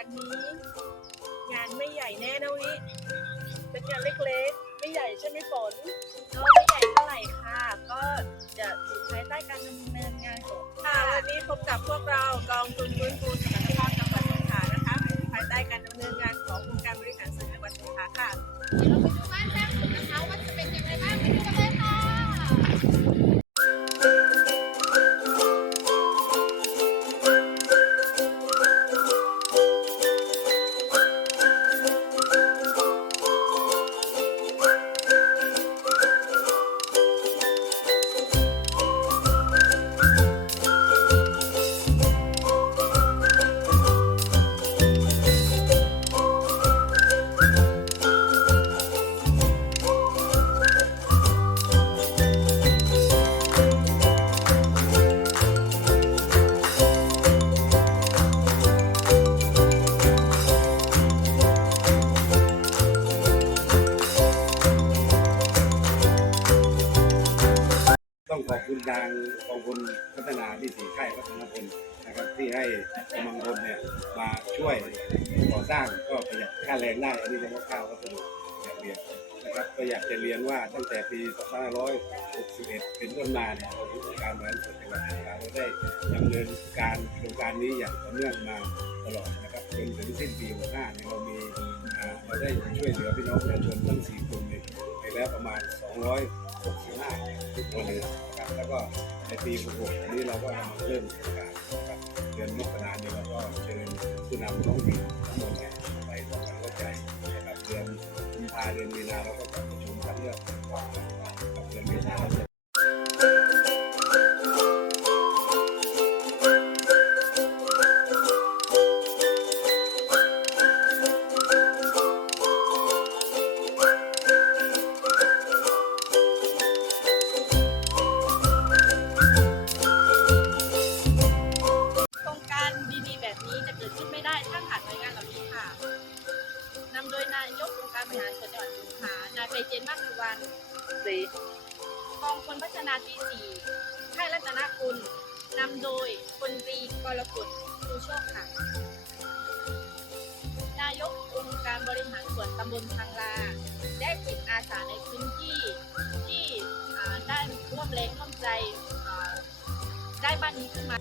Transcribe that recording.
านนี้ งานไม่ใหญ่แน่นะวิเป็นงานเล็กๆ ไม่ใหญ่ใช่ไหมฝนก็ไม่ใหญ่เท่าไหร่ค่ะ ก็จะอยู่ภายใต้การดำเนินงานของค่ะวันนี้พบกับพวกเรากองทุนฟื้นฟู ต้องขอบคุณทางกองพลพัฒนาที่สี่ค่ายพัฒนาพลนะครับที่ให้กำลังพลเนี่ยมาช่วยก่อสร้างก็ประหยัดค่าแรงได้อันนี้จะมะข้าววัสดุอย่างเรียนนะครับก็อยากจะเรียนว่าตั้งแต่ปี 2561 เป็นต้นมาเนี่ยเราทการบริหารนจังหวัดสงขลาเราได้ดำเนินการโครงการนี้อย่างต่อเนื่องมาตลอดนะครับจนถึงสิ้นปี65เนี่ยเรามีเราได้ช่วยเหลือพี่น้องประชาชนทั้ง4กลุ่มไปแล้วประมาณ 200 65ตัวทุกคนเลยครับแล้วก็ในปี66นี้เราก็เริ่มโครงการนะครับเดือนมกราเนี่ยเราก็เชิญผู้นำท้องถิ่นทั้งหมดเนี่ยไปทำความเข้าใจนะครับเดือนมีนาเดือนมีนาเราก็จะประชุมคัดเลือกเดือนมีนาเราจะายกองค์การบริหารส่วนจังหวัดสงขลานายไปเจนมากสุวรรณสี่กองพลพัฒนาที่สี่ค่ายรัตนคุณนำโดยพลตรีกรกฎชูโชคค่ะ นายกองค์การบริหารส่วนตำบลทางลาได้จิตอาสาในพื้นที่ที่อ่าได้ร่วมแรงร่วมใจอ่าได้บ้านนี้ขึ้นมา